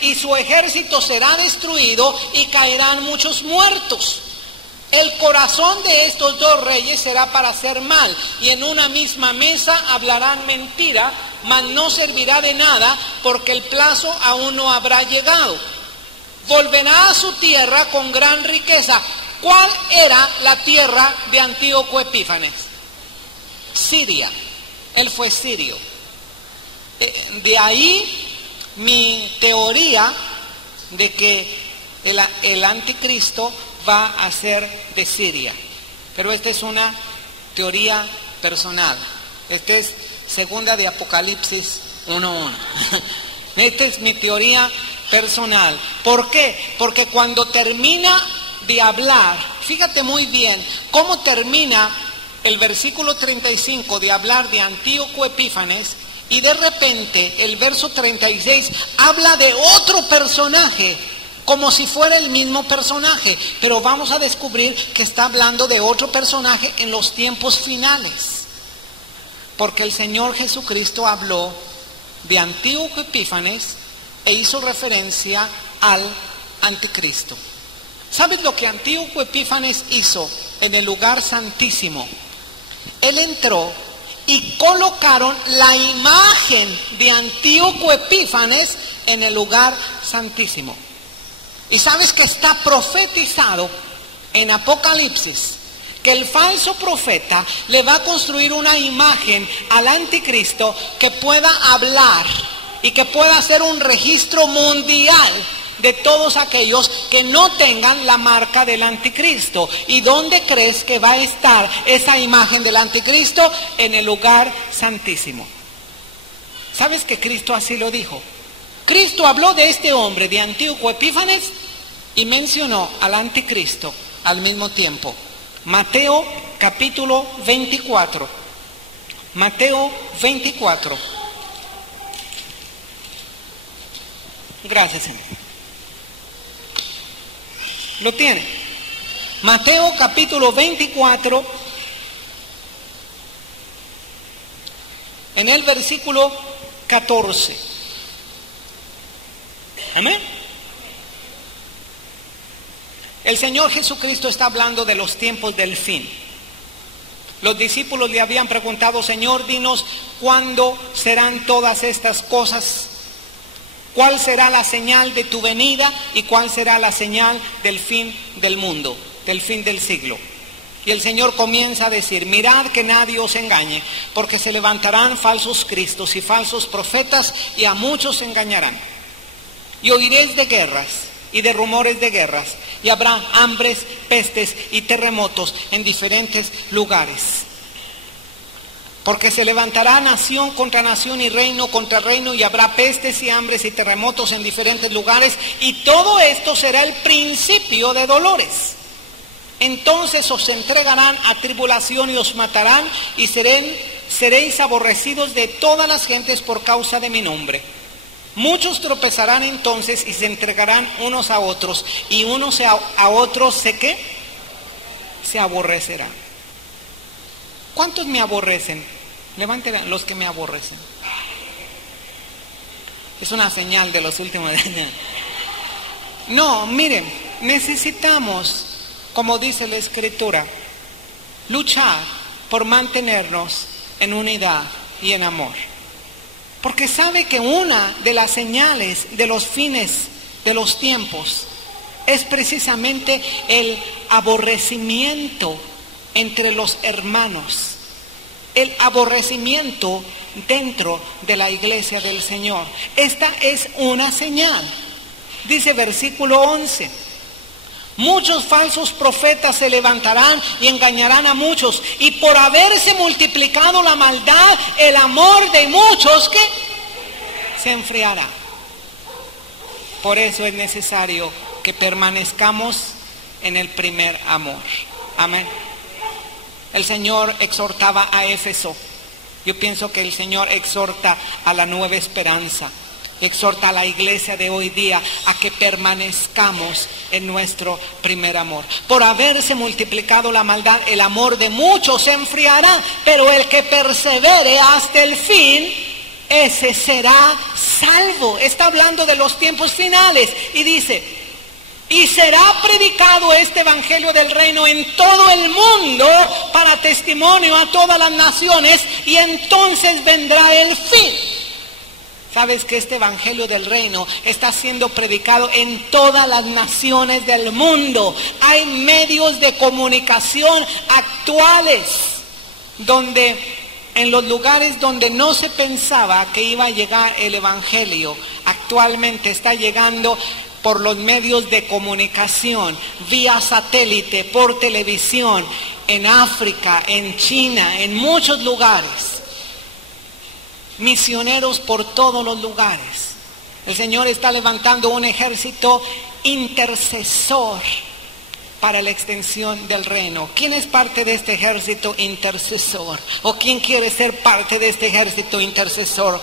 y su ejército será destruido y caerán muchos muertos. El corazón de estos dos reyes será para hacer mal, y en una misma mesa hablarán mentira, mas no servirá de nada, porque el plazo aún no habrá llegado. Volverá a su tierra con gran riqueza. ¿Cuál era la tierra de Antíoco Epífanes? Siria. Él fue sirio. De ahí mi teoría de que el anticristo va a ser de Siria. Pero esta es una teoría personal. Esta es segunda de Apocalipsis 1:1. Esta es mi teoría personal. ¿Por qué? Porque cuando termina de hablar, fíjate muy bien cómo termina el versículo 35 de hablar de Antíoco Epífanes, y de repente el verso 36 habla de otro personaje, como si fuera el mismo personaje, pero vamos a descubrir que está hablando de otro personaje en los tiempos finales, porque el Señor Jesucristo habló de Antíoco Epífanes e hizo referencia al anticristo. ¿Sabes lo que Antíoco Epífanes hizo en el lugar santísimo? Él entró y colocaron la imagen de Antíoco Epífanes en el lugar santísimo. Y sabes que está profetizado en Apocalipsis que el falso profeta le va a construir una imagen al anticristo que pueda hablar y que pueda hacer un registro mundial de todos aquellos que no tengan la marca del anticristo. ¿Y dónde crees que va a estar esa imagen del anticristo? En el lugar santísimo. ¿Sabes que Cristo así lo dijo? Cristo habló de este hombre, de Antíoco Epífanes, y mencionó al anticristo al mismo tiempo. Mateo capítulo 24. Mateo 24. Gracias, Señor. ¿Lo tiene? Mateo capítulo 24, en el versículo 14. Amén. El Señor Jesucristo está hablando de los tiempos del fin. Los discípulos le habían preguntado: Señor, dinos cuándo serán todas estas cosas. ¿Cuál será la señal de tu venida y cuál será la señal del fin del mundo, del fin del siglo? Y el Señor comienza a decir: mirad que nadie os engañe, porque se levantarán falsos cristos y falsos profetas, y a muchos engañarán. Y oiréis de guerras y de rumores de guerras, y habrá hambres, pestes y terremotos en diferentes lugares. Porque se levantará nación contra nación y reino contra reino, y habrá pestes y hambres y terremotos en diferentes lugares, y todo esto será el principio de dolores. Entonces os entregarán a tribulación y os matarán, y seréis aborrecidos de todas las gentes por causa de mi nombre. Muchos tropezarán entonces y se entregarán unos a otros, y unos a otros se aborrecerán. ¿Cuántos me aborrecen? Levanten los que me aborrecen. Es una señal de los últimos años. No, miren, necesitamos, como dice la Escritura, luchar por mantenernos en unidad y en amor. Porque sabe que una de las señales de los fines de los tiempos es precisamente el aborrecimiento entre los hermanos. El aborrecimiento dentro de la iglesia del Señor. Esta es una señal. Dice versículo 11: muchos falsos profetas se levantarán y engañarán a muchos, y por haberse multiplicado la maldad, el amor de muchos que se enfriará. Por eso es necesario que permanezcamos en el primer amor. Amén. El Señor exhortaba a Éfeso. Yo pienso que el Señor exhorta a la Nueva Esperanza, exhorta a la iglesia de hoy día a que permanezcamos en nuestro primer amor. Por haberse multiplicado la maldad, el amor de muchos se enfriará, pero el que persevere hasta el fin ese será salvo. Está hablando de los tiempos finales y dice: y será predicado este evangelio del reino en todo el mundo para testimonio a todas las naciones, y entonces vendrá el fin. ¿Sabes que este evangelio del reino está siendo predicado en todas las naciones del mundo? Hay medios de comunicación actuales donde, en los lugares donde no se pensaba que iba a llegar el evangelio, actualmente está llegando por los medios de comunicación, vía satélite, por televisión, en África, en China, en muchos lugares. Misioneros por todos los lugares. El Señor está levantando un ejército intercesor para la extensión del reino. ¿Quién es parte de este ejército intercesor? ¿O quién quiere ser parte de este ejército intercesor?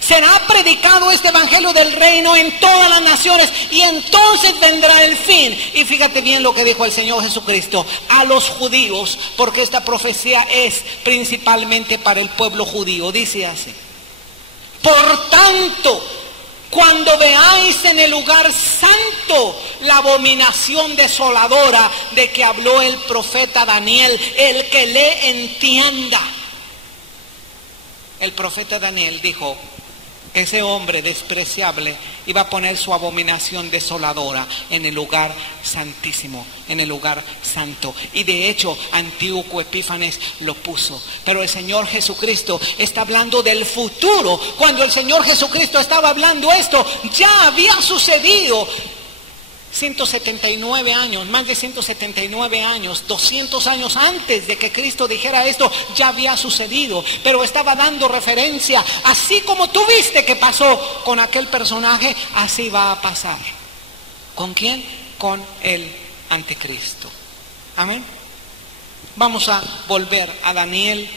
Será predicado este evangelio del reino en todas las naciones, y entonces vendrá el fin. Y fíjate bien lo que dijo el Señor Jesucristo a los judíos, porque esta profecía es principalmente para el pueblo judío. Dice así: por tanto, cuando veáis en el lugar santo la abominación desoladora de que habló el profeta Daniel, el que le entienda. El profeta Daniel dijo: ese hombre despreciable iba a poner su abominación desoladora en el lugar santísimo, en el lugar santo. Y de hecho, Antíoco Epífanes lo puso. Pero el Señor Jesucristo está hablando del futuro. Cuando el Señor Jesucristo estaba hablando esto, ya había sucedido. 179 años, más de 179 años, 200 años antes de que Cristo dijera esto, ya había sucedido. Pero estaba dando referencia, así como tú viste que pasó con aquel personaje, así va a pasar. ¿Con quién? Con el anticristo. Amén. Vamos a volver a Daniel,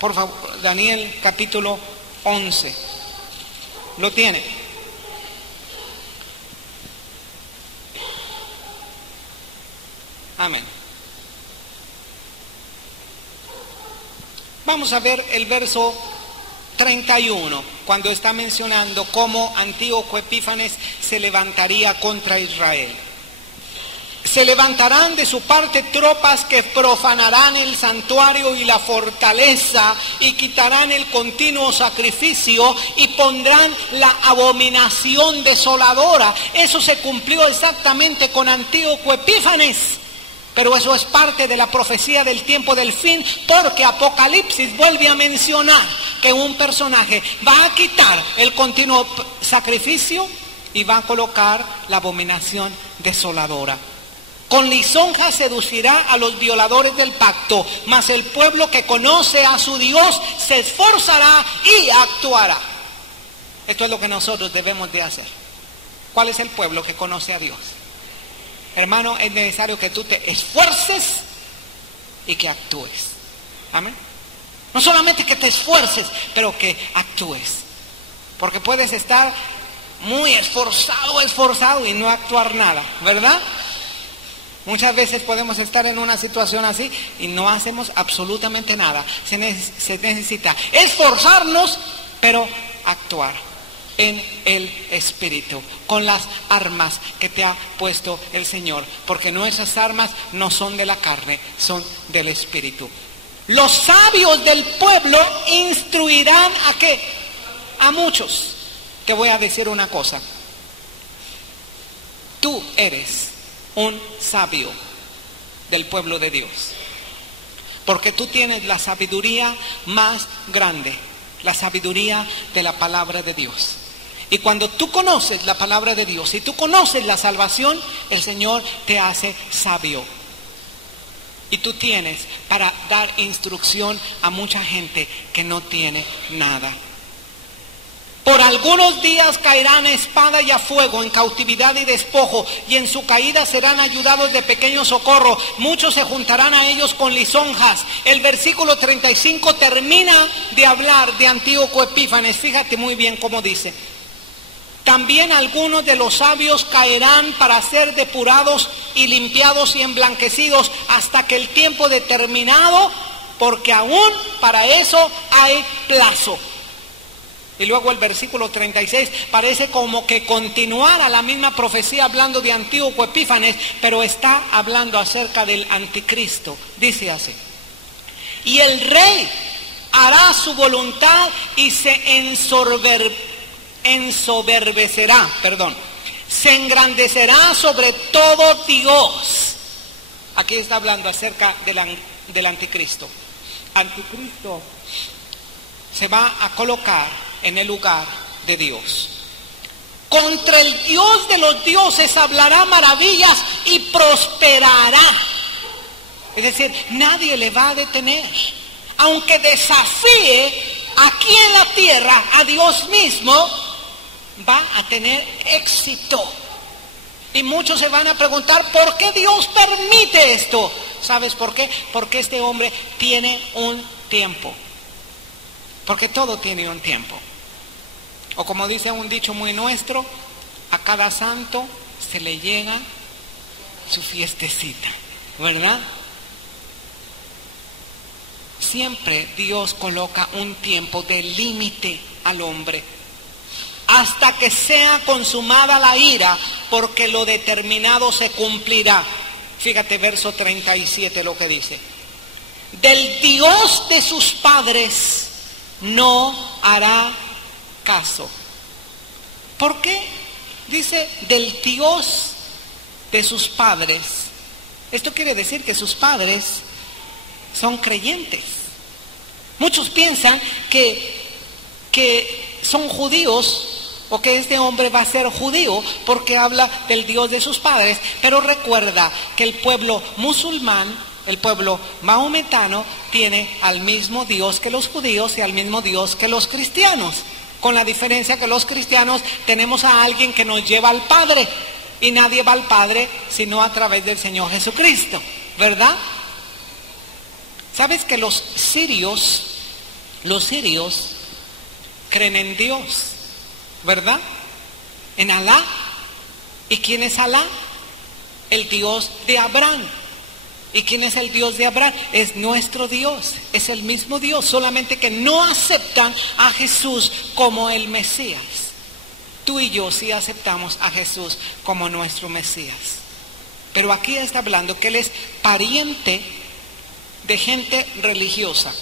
por favor, Daniel capítulo 11. ¿Lo tiene? Amén. Vamos a ver el verso 31, cuando está mencionando cómo Antíoco Epífanes se levantaría contra Israel. Se levantarán de su parte tropas que profanarán el santuario y la fortaleza, y quitarán el continuo sacrificio, y pondrán la abominación desoladora. Eso se cumplió exactamente con Antíoco Epífanes. Pero eso es parte de la profecía del tiempo del fin, porque Apocalipsis vuelve a mencionar que un personaje va a quitar el continuo sacrificio y va a colocar la abominación desoladora. Con lisonja seducirá a los violadores del pacto, mas el pueblo que conoce a su Dios se esforzará y actuará. Esto es lo que nosotros debemos de hacer. ¿Cuál es el pueblo que conoce a Dios? Hermano, es necesario que tú te esfuerces y que actúes. Amén. No solamente que te esfuerces, pero que actúes. Porque puedes estar muy esforzado y no actuar nada, ¿verdad? Muchas veces podemos estar en una situación así y no hacemos absolutamente nada. Se necesita esforzarnos, pero actuar en el Espíritu, con las armas que te ha puesto el Señor, porque nuestras armas no son de la carne, son del Espíritu. Los sabios del pueblo instruirán ¿a qué? A muchos. Te voy a decir una cosa: tú eres un sabio del pueblo de Dios, porque tú tienes la sabiduría más grande, la sabiduría de la palabra de Dios. Y cuando tú conoces la palabra de Dios y tú conoces la salvación, el Señor te hace sabio. Y tú tienes para dar instrucción a mucha gente que no tiene nada. Por algunos días caerán a espada y a fuego, en cautividad y despojo, y en su caída serán ayudados de pequeño socorro. Muchos se juntarán a ellos con lisonjas. El versículo 35 termina de hablar de Antíoco Epífanes. Fíjate muy bien cómo dice: también algunos de los sabios caerán para ser depurados y limpiados y emblanquecidos hasta que el tiempo determinado, porque aún para eso hay plazo. Y luego el versículo 36 parece como que continuara la misma profecía hablando de Antíoco Epífanes, pero está hablando acerca del anticristo. Dice así: y el rey hará su voluntad y se se engrandecerá sobre todo Dios. Aquí está hablando acerca del anticristo. Anticristo se va a colocar en el lugar de Dios. Contra el Dios de los dioses hablará maravillas y prosperará. Es decir, nadie le va a detener. Aunque desafíe aquí en la tierra a Dios mismo, va a tener éxito. Y muchos se van a preguntar, ¿por qué Dios permite esto? ¿Sabes por qué? Porque este hombre tiene un tiempo. Porque todo tiene un tiempo. O como dice un dicho muy nuestro, a cada santo se le llega su fiestecita, ¿verdad? Siempre Dios coloca un tiempo de límite al hombre, hasta que sea consumada la ira, porque lo determinado se cumplirá. Fíjate verso 37 lo que dice: del Dios de sus padres no hará caso. ¿Por qué dice del Dios de sus padres? Esto quiere decir que sus padres son creyentes. Muchos piensan que son judíos, o que este hombre va a ser judío porque habla del Dios de sus padres, pero recuerda que el pueblo musulmán, el pueblo maometano, tiene al mismo Dios que los judíos y al mismo Dios que los cristianos, con la diferencia que los cristianos tenemos a alguien que nos lleva al Padre, y nadie va al Padre sino a través del Señor Jesucristo, ¿verdad? ¿Sabes que los sirios creen en Dios, ¿verdad? En Alá. ¿Y quién es Alá? El Dios de Abraham. ¿Y quién es el Dios de Abraham? Es nuestro Dios, es el mismo Dios, solamente que no aceptan a Jesús como el Mesías. Tú y yo sí aceptamos a Jesús como nuestro Mesías. Pero aquí está hablando que Él es pariente de gente religiosa,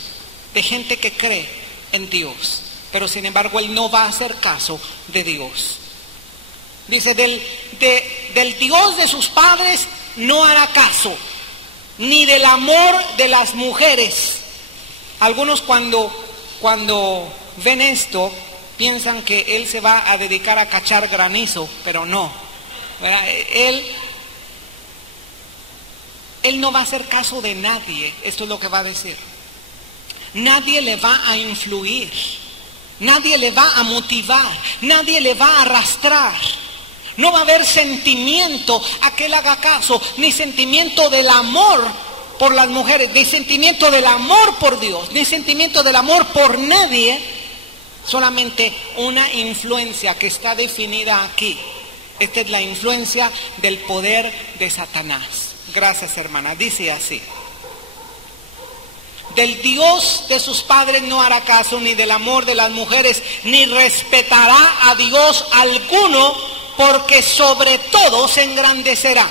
de gente que cree en Dios, pero sin embargo Él no va a hacer caso de Dios. Dice, del Dios de sus padres no hará caso, ni del amor de las mujeres. Algunos cuando ven esto piensan que Él se va a dedicar a cachar granizo, pero no, ¿verdad? Él no va a hacer caso de nadie. Esto es lo que va a decir. Nadie le va a influir, nadie le va a motivar, nadie le va a arrastrar. No va a haber sentimiento a que Él haga caso, ni sentimiento del amor por las mujeres, ni sentimiento del amor por Dios, ni sentimiento del amor por nadie. Solamente una influencia que está definida aquí. Esta es la influencia del poder de Satanás. Gracias, hermana. Dice así: del Dios de sus padres no hará caso, ni del amor de las mujeres, ni respetará a Dios alguno, porque sobre todo se engrandecerá.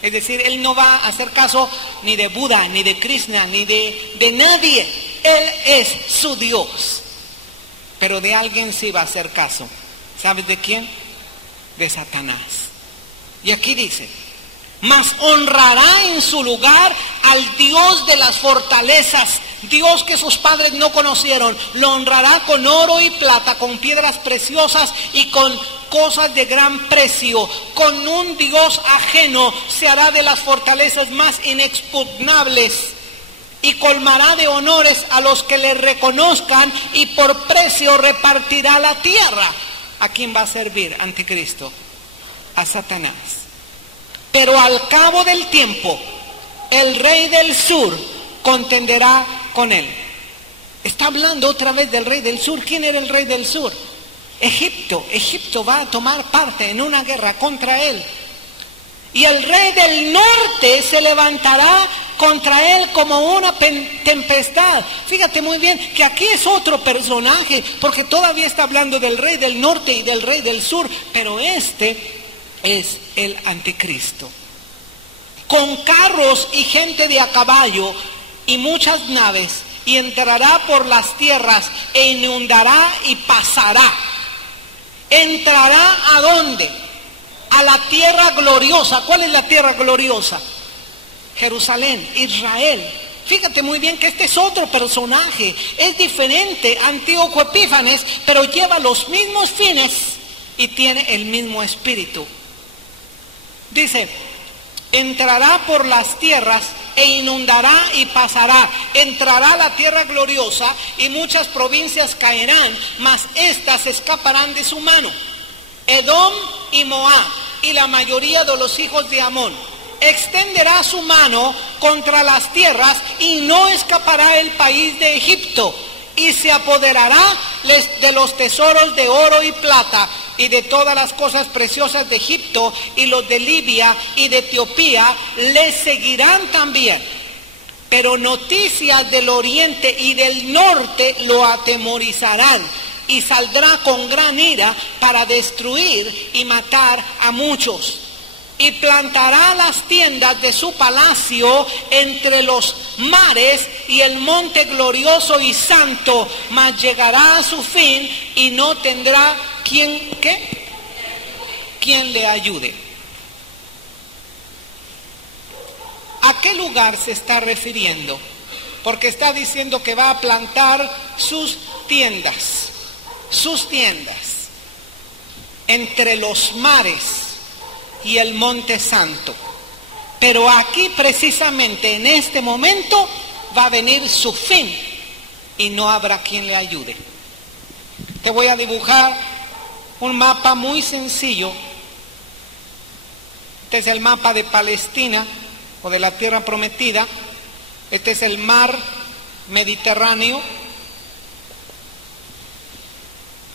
Es decir, Él no va a hacer caso ni de Buda, ni de Krishna, ni de nadie. Él es su Dios. Pero de alguien sí va a hacer caso. ¿Sabes de quién? De Satanás. Y aquí dice: mas honrará en su lugar al Dios de las fortalezas, Dios que sus padres no conocieron. Lo honrará con oro y plata, con piedras preciosas y con cosas de gran precio. Con un Dios ajeno se hará de las fortalezas más inexpugnables, y colmará de honores a los que le reconozcan, y por precio repartirá la tierra. ¿A quién va a servir Anticristo? A Satanás. Pero al cabo del tiempo, el rey del sur contenderá con él. Está hablando otra vez del rey del sur. ¿Quién era el rey del sur? Egipto. Egipto va a tomar parte en una guerra contra él. Y el rey del norte se levantará contra él como una tempestad. Fíjate muy bien que aquí es otro personaje, porque todavía está hablando del rey del norte y del rey del sur, pero este es el anticristo. Con carros y gente de a caballo y muchas naves, y entrará por las tierras e inundará y pasará. ¿Entrará a dónde? A la tierra gloriosa. ¿Cuál es la tierra gloriosa? Jerusalén, Israel. Fíjate muy bien que este es otro personaje. Es diferente a Antíoco Epífanes, pero lleva los mismos fines y tiene el mismo espíritu. Dice, entrará por las tierras e inundará y pasará. Entrará a la tierra gloriosa y muchas provincias caerán, mas éstas escaparán de su mano. Edom y Moab y la mayoría de los hijos de Amón. Extenderá su mano contra las tierras y no escapará el país de Egipto. Y se apoderará de los tesoros de oro y plata y de todas las cosas preciosas de Egipto, y los de Libia y de Etiopía le seguirán también. Pero noticias del oriente y del norte lo atemorizarán, y saldrá con gran ira para destruir y matar a muchos. Y plantará las tiendas de su palacio entre los mares y el monte glorioso y santo, mas llegará a su fin y no tendrá quien le ayude. ¿A qué lugar se está refiriendo? Porque está diciendo que va a plantar sus tiendas entre los mares y el monte santo. Pero aquí precisamente en este momento va a venir su fin y no habrá quien le ayude. Te voy a dibujar un mapa muy sencillo. Este es el mapa de Palestina o de la tierra prometida. Este es el mar Mediterráneo.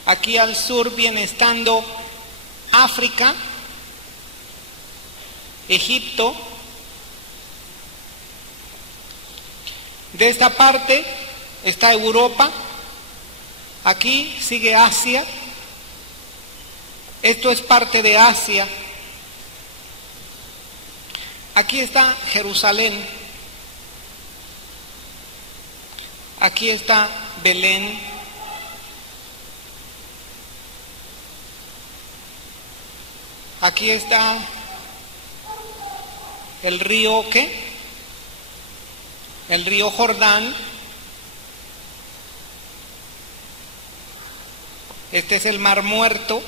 Aquí al sur viene estando África, Egipto. De esta parte está Europa. Aquí sigue Asia. Esto es parte de Asia. Aquí está Jerusalén. Aquí está Belén. Aquí está el río, ¿qué? El río Jordán. Este es el Mar Muerto.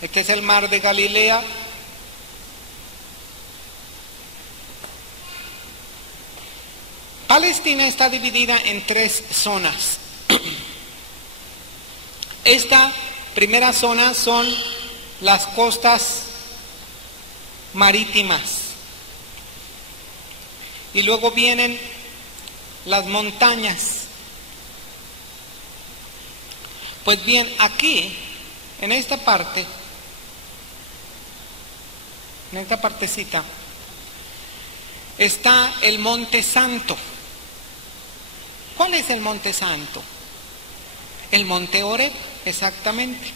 Este es el mar de Galilea. Palestina está dividida en 3 zonas. Esta primera zona son las costas marítimas. Y luego vienen las montañas. Pues bien, aquí, en esta parte, en esta partecita, está el Monte Santo. ¿Cuál es el Monte Santo? El Monte Oreb, exactamente.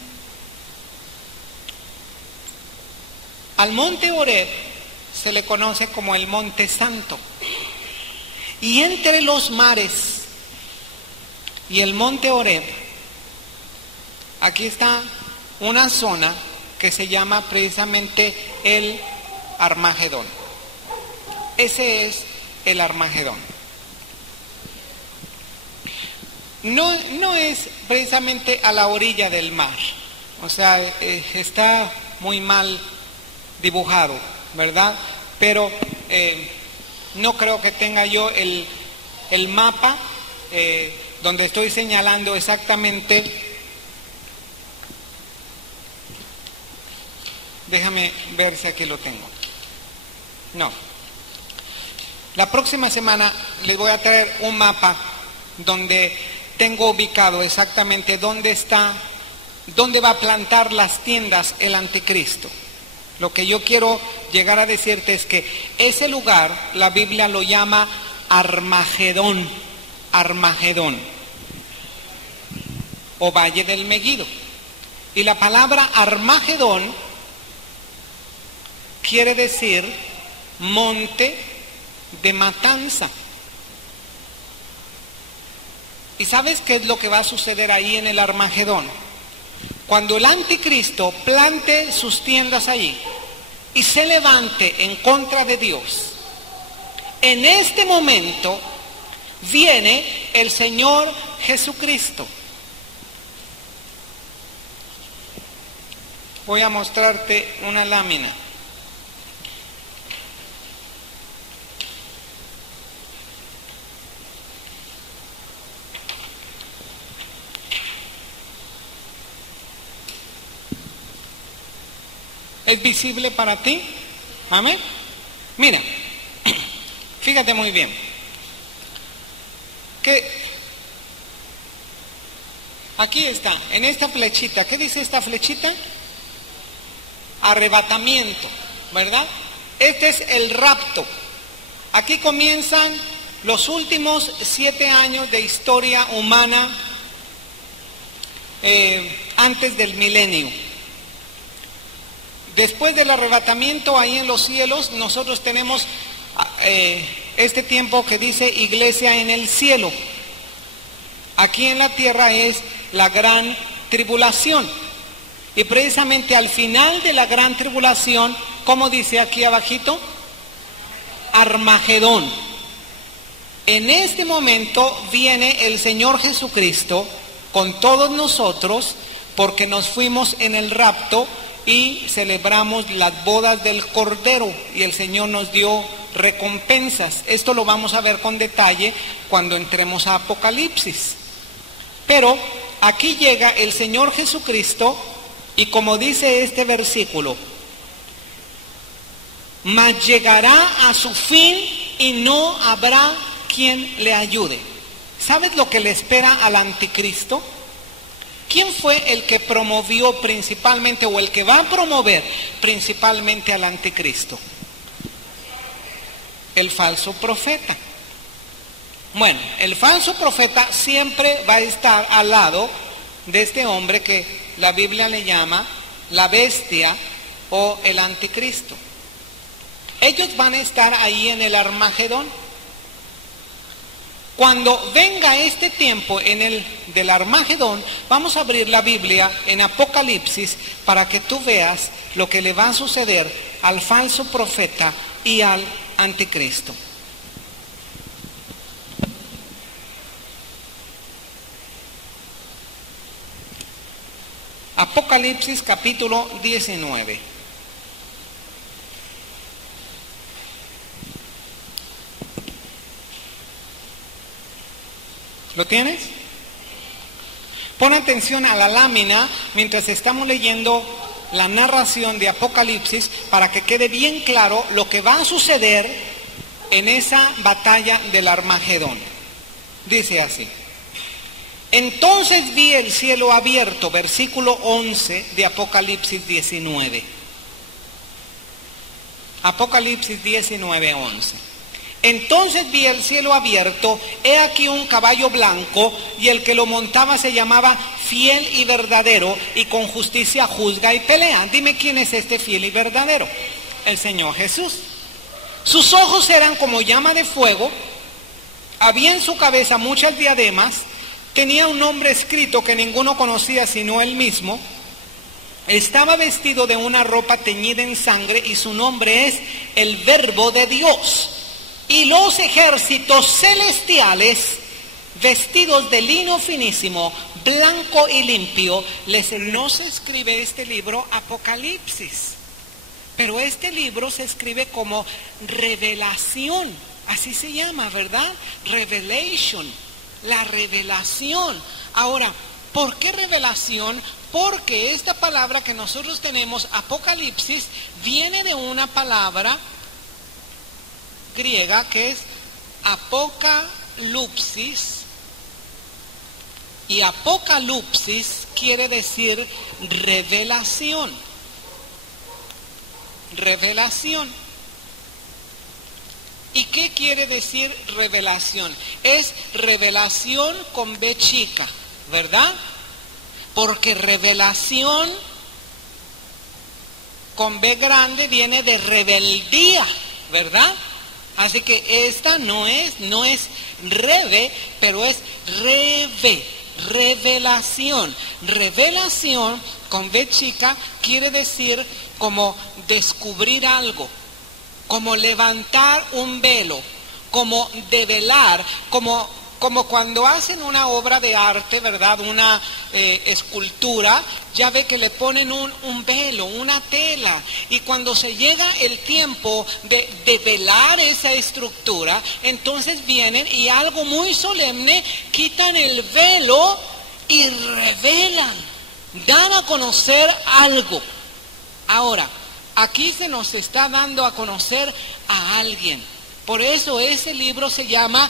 Al Monte Oreb se le conoce como el Monte Santo. Y entre los mares y el Monte Oreb, aquí está una zona que se llama precisamente el Armagedón. Ese es el Armagedón. No es precisamente a la orilla del mar, o sea, está muy mal dibujado, ¿verdad? Pero no creo que tenga yo el mapa donde estoy señalando exactamente. Déjame ver si aquí lo tengo. No. La próxima semana les voy a traer un mapa donde tengo ubicado exactamente dónde va a plantar las tiendas el anticristo. Lo que yo quiero llegar a decirte es que ese lugar, la Biblia lo llama Armagedón, Armagedón, o Valle del Megiddo. Y la palabra Armagedón quiere decir monte de matanza. ¿Y sabes qué es lo que va a suceder ahí en el Armagedón? Cuando el anticristo plante sus tiendas allí y se levante en contra de Dios, en este momento viene el Señor Jesucristo. Voy a mostrarte una lámina. ¿Es visible para ti? Amén. Mira, fíjate muy bien. Que aquí está, en esta flechita. ¿Qué dice esta flechita? Arrebatamiento, ¿verdad? Este es el rapto. Aquí comienzan los últimos 7 años de historia humana antes del milenio. Después del arrebatamiento ahí en los cielos, nosotros tenemos este tiempo que dice iglesia en el cielo. Aquí en la tierra es la gran tribulación. Y precisamente al final de la gran tribulación, ¿cómo dice aquí abajito? Armagedón. En este momento viene el Señor Jesucristo con todos nosotros, porque nos fuimos en el rapto y celebramos las bodas del Cordero y el Señor nos dio recompensas. Esto lo vamos a ver con detalle cuando entremos a Apocalipsis. Pero aquí llega el Señor Jesucristo y como dice este versículo, mas llegará a su fin y no habrá quien le ayude. ¿Sabes lo que le espera al anticristo? ¿Quién fue el que promovió principalmente o el que va a promover principalmente al anticristo? El falso profeta. Bueno, el falso profeta siempre va a estar al lado de este hombre que la Biblia le llama la bestia o el anticristo. Ellos van a estar ahí en el Armagedón. Cuando venga este tiempo del Armagedón, vamos a abrir la Biblia en Apocalipsis para que tú veas lo que le va a suceder al falso profeta y al anticristo. Apocalipsis capítulo 19. ¿Lo tienes? Pon atención a la lámina mientras estamos leyendo la narración de Apocalipsis para que quede bien claro lo que va a suceder en esa batalla del Armagedón. Dice así: entonces vi el cielo abierto, versículo 11 de Apocalipsis 19. Apocalipsis 19, 11. Entonces vi el cielo abierto, he aquí un caballo blanco, y el que lo montaba se llamaba Fiel y Verdadero, y con justicia juzga y pelea. Dime quién es este fiel y verdadero. El Señor Jesús. Sus ojos eran como llama de fuego, había en su cabeza muchas diademas, tenía un nombre escrito que ninguno conocía sino él mismo, estaba vestido de una ropa teñida en sangre, y su nombre es el Verbo de Dios. Y los ejércitos celestiales, vestidos de lino finísimo, blanco y limpio, no se escribe este libro Apocalipsis, pero este libro se escribe como Revelación, así se llama, ¿verdad? Revelation, la revelación. Ahora, ¿por qué revelación? Porque esta palabra que nosotros tenemos, Apocalipsis, viene de una palabra griega que es apocalipsis, y apocalipsis quiere decir revelación. revelación. ¿Y qué quiere decir revelación? Es revelación con B chica, ¿verdad? Porque revelación con B grande viene de rebeldía, ¿verdad? Así que esta no es reve, pero es revelación. Revelación con B chica quiere decir como descubrir algo, como levantar un velo, como develar, como cuando hacen una obra de arte, ¿verdad? Una escultura, ya ve que le ponen un velo, una tela, y cuando se llega el tiempo de develar esa estructura, entonces vienen y algo muy solemne, quitan el velo y revelan, dan a conocer algo. Ahora, aquí se nos está dando a conocer a alguien. Por eso ese libro se llama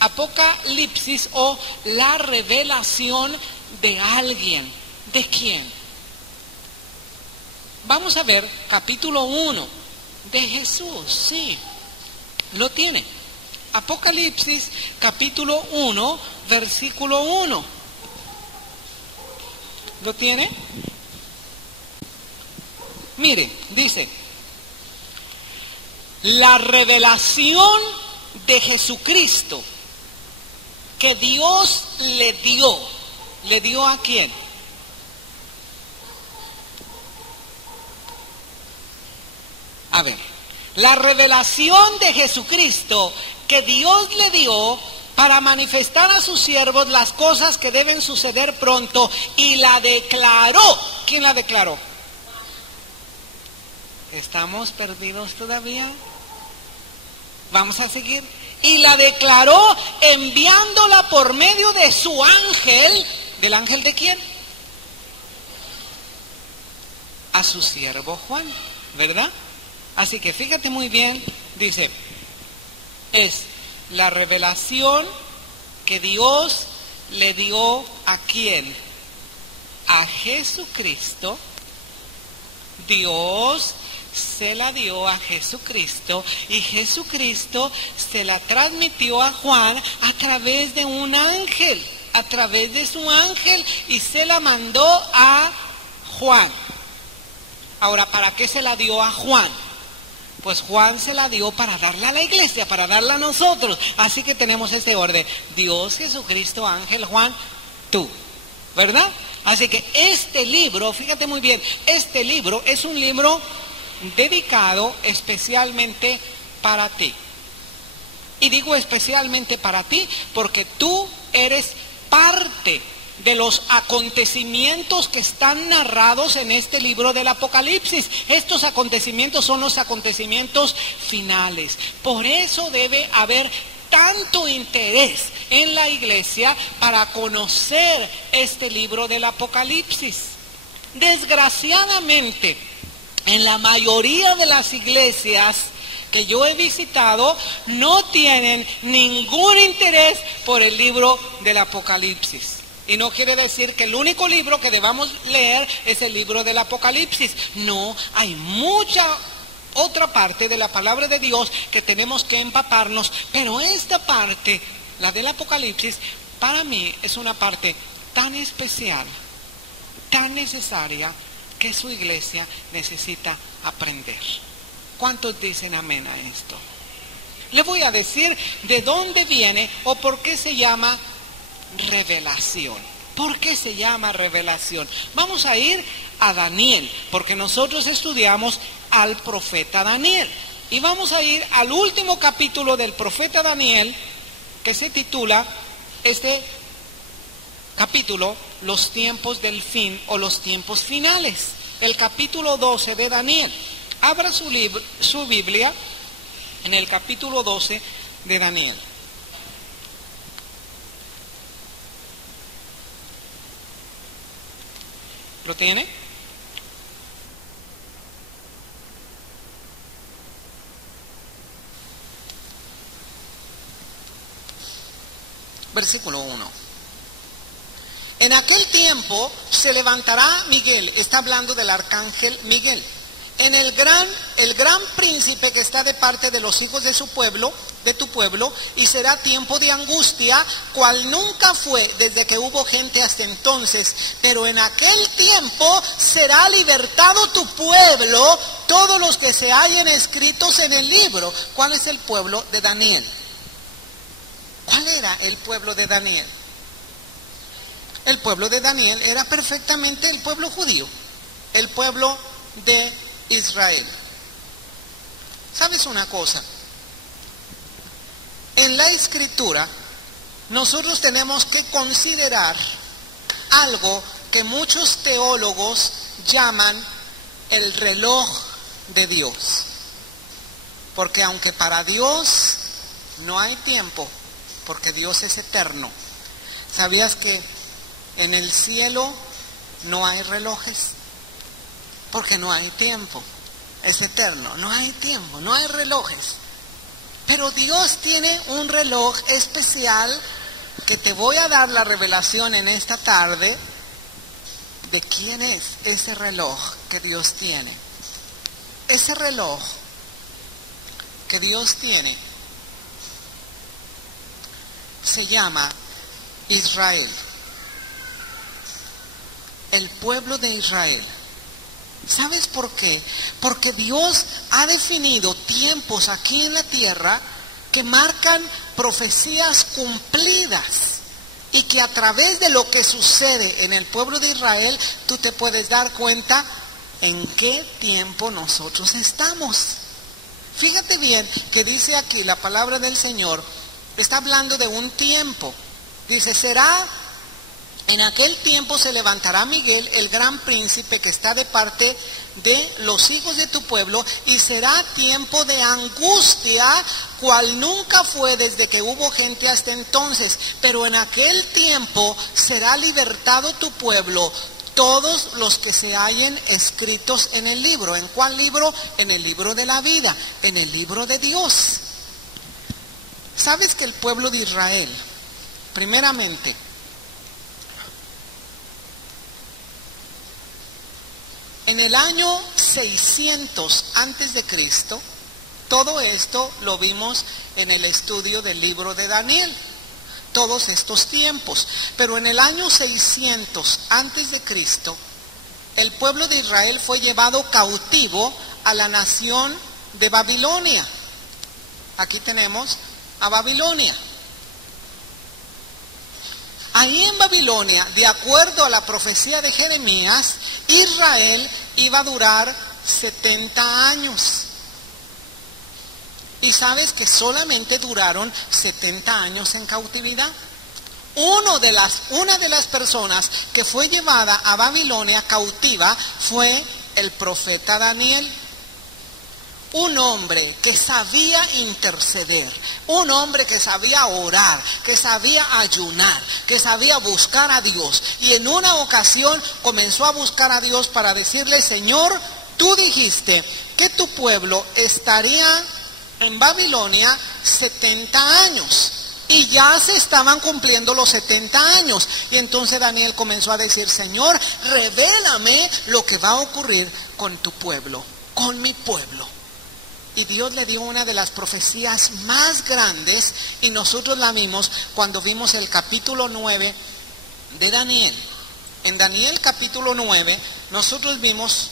Apocalipsis o la revelación de alguien. ¿De quién? Vamos a ver capítulo 1 de Jesús. Sí, lo tiene. Apocalipsis capítulo 1, versículo 1. ¿Lo tiene? Mire, dice, la revelación de Jesucristo que Dios le dio ¿a quién? A ver, la revelación de Jesucristo que Dios le dio para manifestar a sus siervos las cosas que deben suceder pronto, y la declaró. ¿Quién la declaró? ¿Estamos perdidos todavía? Vamos a seguir. Y la declaró enviándola por medio de su ángel. ¿Del ángel de quién? A su siervo Juan, ¿verdad? Así que fíjate muy bien, dice, es la revelación que Dios le dio ¿a quién? A Jesucristo. Dios se la dio a Jesucristo y Jesucristo se la transmitió a Juan a través de un ángel, a través de su ángel, y se la mandó a Juan. Ahora, ¿para qué se la dio a Juan? Pues Juan se la dio para darla a la iglesia, para darla a nosotros. Así que tenemos este orden: Dios, Jesucristo, ángel, Juan, tú, ¿verdad? Así que este libro, fíjate muy bien, este libro es un libro dedicado especialmente para ti. Y digo especialmente para ti porque tú eres parte de los acontecimientos que están narrados en este libro del Apocalipsis. Estos acontecimientos son los acontecimientos finales. Por eso debe haber tanto interés en la iglesia para conocer este libro del Apocalipsis. Desgraciadamente, en la mayoría de las iglesias que yo he visitado, no tienen ningún interés por el libro del Apocalipsis. Y no quiere decir que el único libro que debamos leer es el libro del Apocalipsis. No, hay mucha otra parte de la palabra de Dios que tenemos que empaparnos, pero esta parte, la del Apocalipsis, para mí es una parte tan especial, tan necesaria, que su iglesia necesita aprender. ¿Cuántos dicen amén a esto? Le voy a decir de dónde viene o por qué se llama revelación. ¿Por qué se llama revelación? Vamos a ir a Daniel, porque nosotros estudiamos al profeta Daniel. Y vamos a ir al último capítulo del profeta Daniel, que se titula, este capítulo, los tiempos del fin o los tiempos finales. El capítulo 12 de Daniel. Abra su Biblia en el capítulo 12 de Daniel. ¿Lo tiene? Versículo 1. En aquel tiempo se levantará Miguel, está hablando del arcángel Miguel, el gran príncipe que está de parte de los hijos de su pueblo, de tu pueblo, y será tiempo de angustia, cual nunca fue desde que hubo gente hasta entonces, pero en aquel tiempo será libertado tu pueblo, todos los que se hallen escritos en el libro. ¿Cuál es el pueblo de Daniel? ¿Cuál era el pueblo de Daniel? El pueblo de Daniel era perfectamente el pueblo judío, el pueblo de Israel. ¿Sabes una cosa? En la Escritura nosotros tenemos que considerar algo que muchos teólogos llaman el reloj de Dios. Porque aunque para Dios no hay tiempo, porque Dios es eterno, ¿sabías que en el cielo no hay relojes? Porque no hay tiempo, es eterno, no hay tiempo, no hay relojes. Pero Dios tiene un reloj especial que te voy a dar la revelación en esta tarde de quién es ese reloj que Dios tiene. Ese reloj que Dios tiene se llama Israel, el pueblo de Israel. ¿Sabes por qué? Porque Dios ha definido tiempos aquí en la tierra que marcan profecías cumplidas y que a través de lo que sucede en el pueblo de Israel tú te puedes dar cuenta en qué tiempo nosotros estamos. Fíjate bien que dice aquí la palabra del Señor, está hablando de un tiempo. Dice, en aquel tiempo se levantará Miguel, el gran príncipe que está de parte de los hijos de tu pueblo, y será tiempo de angustia, cual nunca fue desde que hubo gente hasta entonces. Pero en aquel tiempo será libertado tu pueblo, todos los que se hallen escritos en el libro. ¿En cuál libro? En el libro de la vida, en el libro de Dios. ¿Sabes que el pueblo de Israel, primeramente, en el año 600 antes de Cristo, todo esto lo vimos en el estudio del libro de Daniel, todos estos tiempos. Pero en el año 600 antes de Cristo, el pueblo de Israel fue llevado cautivo a la nación de Babilonia. Aquí tenemos a Babilonia. Ahí en Babilonia, de acuerdo a la profecía de Jeremías, Israel iba a durar 70 años. ¿Y sabes que solamente duraron 70 años en cautividad? Una de las personas que fue llevada a Babilonia cautiva fue el profeta Daniel. Un hombre que sabía interceder, un hombre que sabía orar, que sabía ayunar, que sabía buscar a Dios. Y en una ocasión comenzó a buscar a Dios para decirle, Señor, tú dijiste que tu pueblo estaría en Babilonia 70 años. Y ya se estaban cumpliendo los 70 años. Y entonces Daniel comenzó a decir, Señor, revélame lo que va a ocurrir con tu pueblo, con mi pueblo. Y Dios le dio una de las profecías más grandes, y nosotros la vimos cuando vimos el capítulo 9 de Daniel. En Daniel capítulo 9 nosotros vimos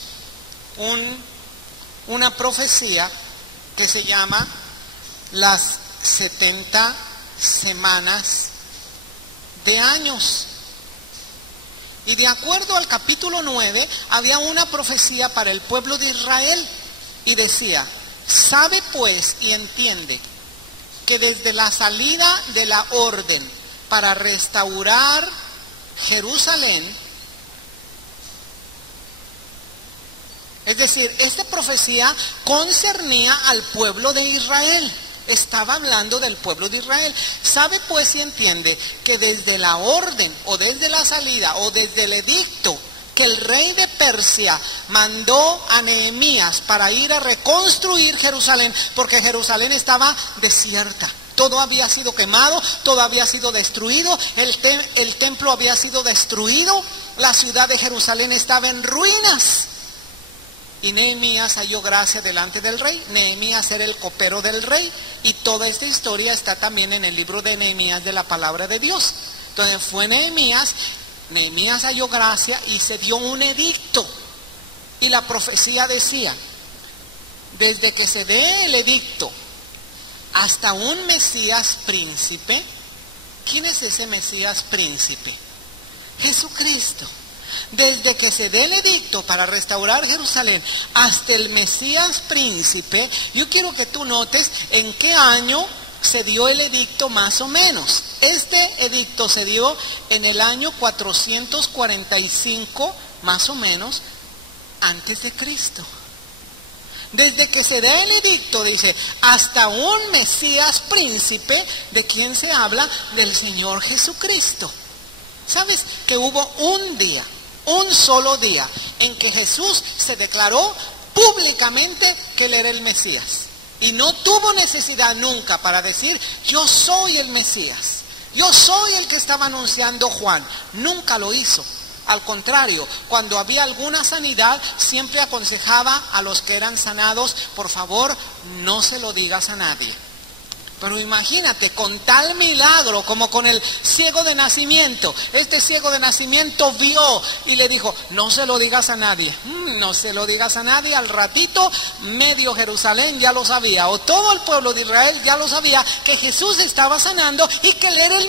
una profecía que se llama las 70 semanas de años. Y de acuerdo al capítulo 9 había una profecía para el pueblo de Israel y decía, sabe pues y entiende que desde la salida de la orden para restaurar Jerusalén, es decir, esta profecía concernía al pueblo de Israel, estaba hablando del pueblo de Israel. Sabe pues y entiende que desde la orden o desde la salida o desde el edicto que el rey de Persia mandó a Nehemías para ir a reconstruir Jerusalén, porque Jerusalén estaba desierta. Todo había sido quemado, todo había sido destruido, el templo había sido destruido, la ciudad de Jerusalén estaba en ruinas. y Nehemías halló gracia delante del rey. Nehemías era el copero del rey, y toda esta historia está también en el libro de Nehemías de la palabra de Dios. Entonces fue Nehemías halló gracia y se dio un edicto, y la profecía decía: desde que se dé el edicto hasta un Mesías príncipe. ¿Quién es ese Mesías príncipe? Jesucristo. Desde que se dé el edicto para restaurar Jerusalén hasta el Mesías príncipe, yo quiero que tú notes en qué año se dio el edicto más o menos. Este edicto se dio en el año 445 más o menos antes de Cristo. Desde que se da el edicto, dice, hasta un Mesías príncipe, ¿de quién se habla? Del Señor Jesucristo. ¿Sabes que hubo un día, un solo día, en que Jesús se declaró públicamente que Él era el Mesías? Y no tuvo necesidad nunca para decir: yo soy el Mesías, yo soy el que estaba anunciando Juan. Nunca lo hizo. Al contrario, cuando había alguna sanidad, siempre aconsejaba a los que eran sanados: por favor, no se lo digas a nadie. Pero imagínate, con tal milagro como con el ciego de nacimiento, este ciego de nacimiento vio y le dijo: no se lo digas a nadie, no se lo digas a nadie. Al ratito, medio Jerusalén ya lo sabía, o todo el pueblo de Israel ya lo sabía, que Jesús estaba sanando y que Él era el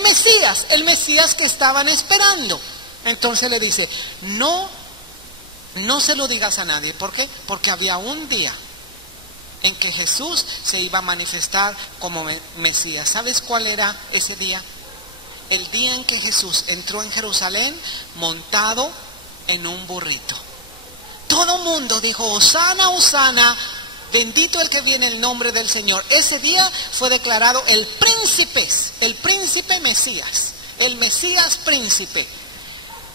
Mesías que estaban esperando. Entonces le dice: no se lo digas a nadie. ¿Por qué? Porque había un día en que Jesús se iba a manifestar como Mesías. ¿Sabes cuál era ese día? El día en que Jesús entró en Jerusalén montado en un burrito. Todo mundo dijo: Hosana, Hosana, bendito el que viene en el nombre del Señor. Ese día fue declarado el príncipe Mesías, el Mesías príncipe.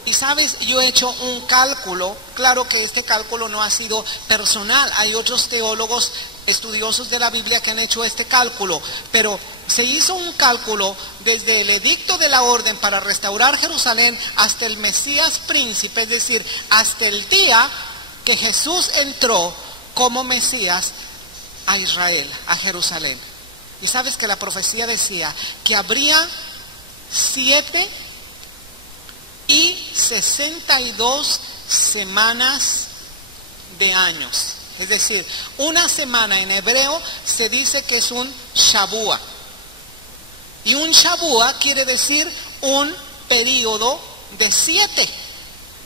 Y sabes, yo he hecho un cálculo. Claro que este cálculo no ha sido personal, hay otros teólogos estudiosos de la Biblia que han hecho este cálculo, pero se hizo un cálculo desde el edicto de la orden para restaurar Jerusalén hasta el Mesías príncipe, es decir, hasta el día que Jesús entró como Mesías a Israel, a Jerusalén. Y sabes que la profecía decía que habría 7 y 62 semanas de años. Es decir, una semana en hebreo se dice que es un Shabua. Y un Shabua quiere decir un periodo de 7.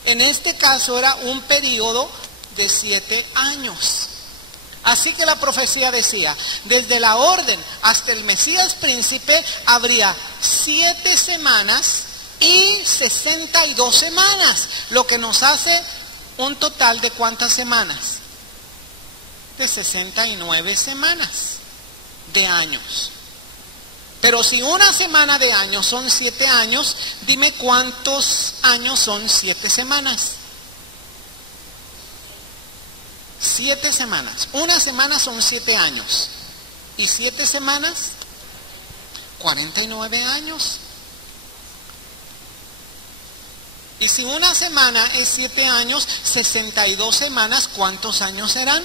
En este caso era un periodo de 7 años. Así que la profecía decía: desde la orden hasta el Mesías príncipe habría 7 semanas y 62 semanas, lo que nos hace un total de ¿cuántas semanas? De 69 semanas de años. Pero si una semana de años son 7 años, dime cuántos años son 7 semanas. 7 semanas. Una semana son 7 años. ¿Y 7 semanas? 49 años. Y si una semana es 7 años, 62 semanas, ¿cuántos años serán?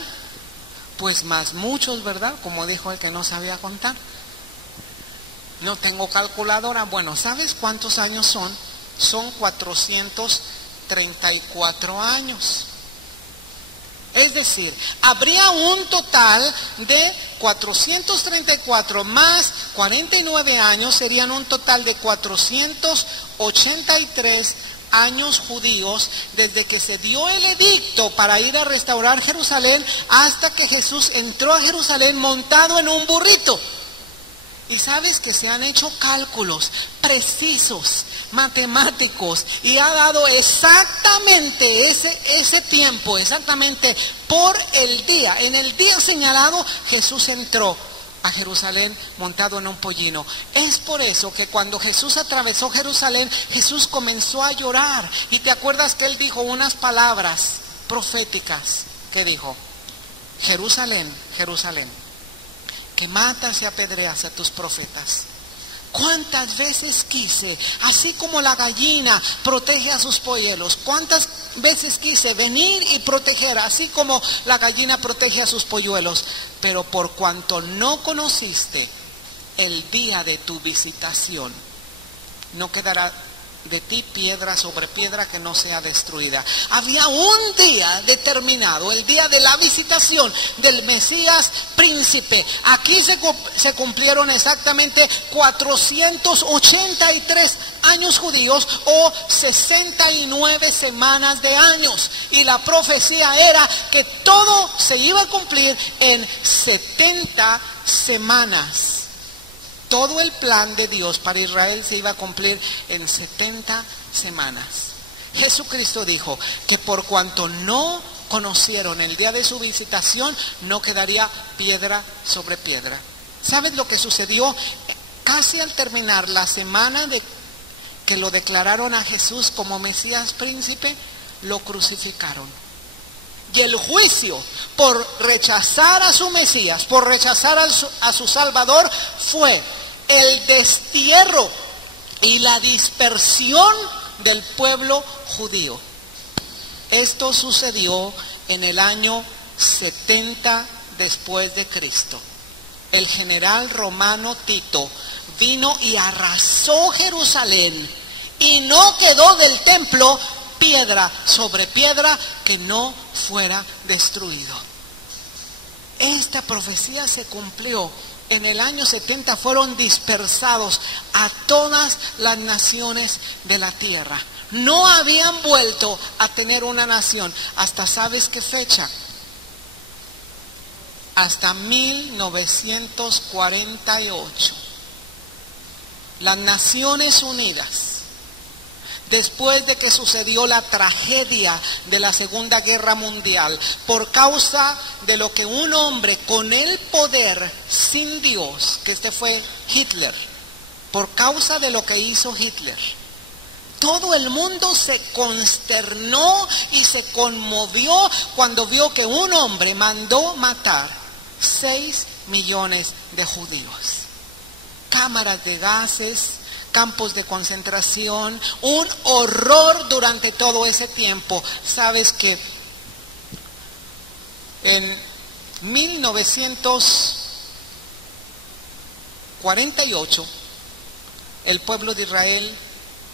Pues más muchos, ¿verdad? Como dijo el que no sabía contar. No tengo calculadora. Bueno, ¿sabes cuántos años son? Son 434 años. Es decir, habría un total de 434 más 49 años, serían un total de 483 años judíos desde que se dio el edicto para ir a restaurar Jerusalén hasta que Jesús entró a Jerusalén montado en un burrito. Y sabes que se han hecho cálculos precisos, matemáticos, y ha dado exactamente ese tiempo, exactamente por el día. En el día señalado Jesús entró a Jerusalén montado en un pollino. Es por eso que cuando Jesús atravesó Jerusalén, Jesús comenzó a llorar. Y te acuerdas que Él dijo unas palabras proféticas. ¿Qué dijo? Jerusalén, Jerusalén, que matas y apedreas a tus profetas. ¿Cuántas veces quise, así como la gallina protege a sus polluelos, cuántas veces quise venir y proteger, así como la gallina protege a sus polluelos? Pero por cuanto no conociste el día de tu visitación, no quedará de ti piedra sobre piedra que no sea destruida. Había un día determinado, el día de la visitación del Mesías príncipe. Aquí se cumplieron exactamente 483 años judíos, o 69 semanas de años. Y la profecía era que todo se iba a cumplir en 70 semanas. Todo el plan de Dios para Israel se iba a cumplir en 70 semanas. Jesucristo dijo que por cuanto no conocieron el día de su visitación, no quedaría piedra sobre piedra. ¿Sabes lo que sucedió? Casi al terminar la semana de que lo declararon a Jesús como Mesías príncipe, lo crucificaron. Y el juicio por rechazar a su Mesías, por rechazar a su Salvador, fue el destierro y la dispersión del pueblo judío. Esto sucedió en el año 70 después de Cristo. El general romano Tito vino y arrasó Jerusalén, y no quedó del templo piedra sobre piedra que no fuera destruido. Esta profecía se cumplió. En el año 70 fueron dispersados a todas las naciones de la tierra. No habían vuelto a tener una nación hasta, ¿sabes qué fecha? Hasta 1948. Las Naciones Unidas, después de que sucedió la tragedia de la Segunda Guerra Mundial, por causa de lo que un hombre con el poder sin Dios, que fue Hitler, por causa de lo que hizo Hitler, todo el mundo se consternó y se conmovió cuando vio que un hombre mandó matar 6 millones de judíos. Cámaras de gases, campos de concentración, un horror durante todo ese tiempo. Sabes que en 1948 el pueblo de Israel,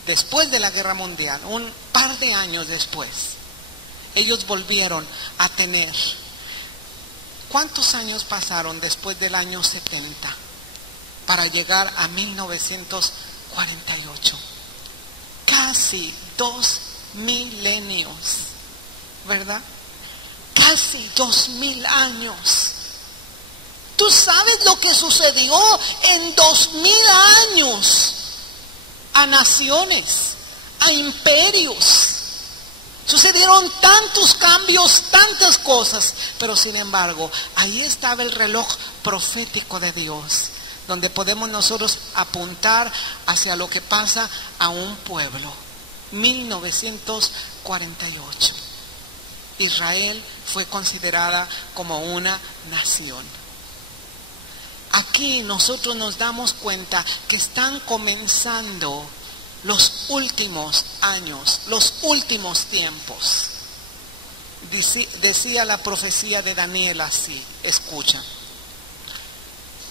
después de la guerra mundial, un par de años después, ellos volvieron a tener. ¿Cuántos años pasaron después del año 70 para llegar a 1948? Casi 2 milenios, ¿verdad? Casi 2000 años. ¿Tú sabes lo que sucedió en 2000 años? A naciones, a imperios. Sucedieron tantos cambios, tantas cosas, pero sin embargo, ahí estaba el reloj profético de Dios, donde podemos nosotros apuntar hacia lo que pasa a un pueblo. 1948. Israel fue considerada como una nación. Aquí nosotros nos damos cuenta que están comenzando los últimos años, los últimos tiempos. Decía la profecía de Daniel así, escucha.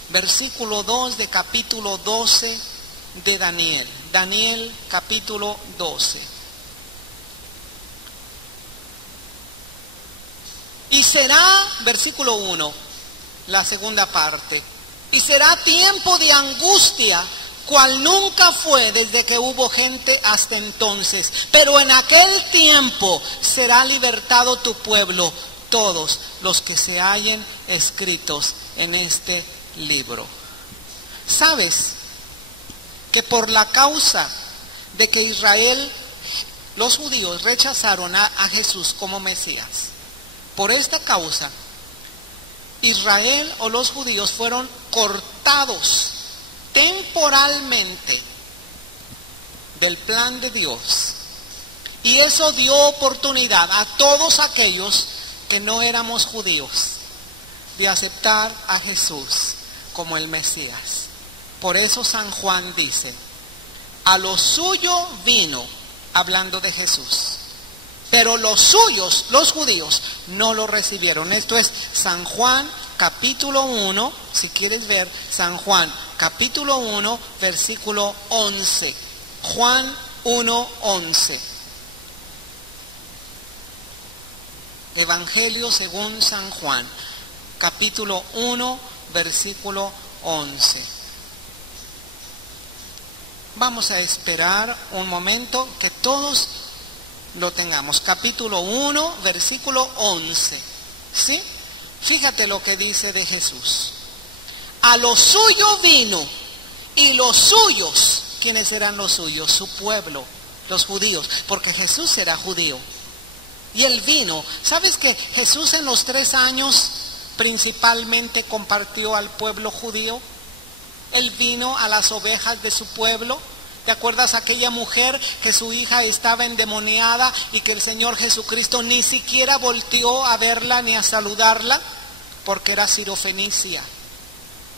Versículo 2 de capítulo 12 de Daniel. Daniel capítulo 12. Y será, versículo 1, la segunda parte. Y será tiempo de angustia, cual nunca fue desde que hubo gente hasta entonces. Pero en aquel tiempo será libertado tu pueblo, todos los que se hallen escritos en este libro. ¿Sabes que por la causa de que Israel, los judíos, rechazaron a Jesús como Mesías, por esta causa, Israel o los judíos fueron cortados temporalmente del plan de Dios? Y eso dio oportunidad a todos aquellos que no éramos judíos de aceptar a Jesús como el Mesías. Por eso San Juan dice, a lo suyo vino, hablando de Jesús, pero los suyos, los judíos, no lo recibieron. Esto es San Juan capítulo 1, si quieres ver, San Juan capítulo 1, versículo 11. Juan 1, 11. Evangelio según San Juan, capítulo 1, versículo 11. Vamos a esperar un momento que todos lo tengamos. Capítulo 1, versículo 11. ¿Sí? Fíjate lo que dice de Jesús. A lo suyo vino, y los suyos, ¿quiénes eran los suyos? Su pueblo, los judíos, porque Jesús era judío. Y él vino. ¿Sabes que Jesús en los 3 años principalmente compartió al pueblo judío? Él vino a las ovejas de su pueblo. ¿Te acuerdas aquella mujer que su hija estaba endemoniada y que el Señor Jesucristo ni siquiera volteó a verla ni a saludarla? Porque era sirofenicia.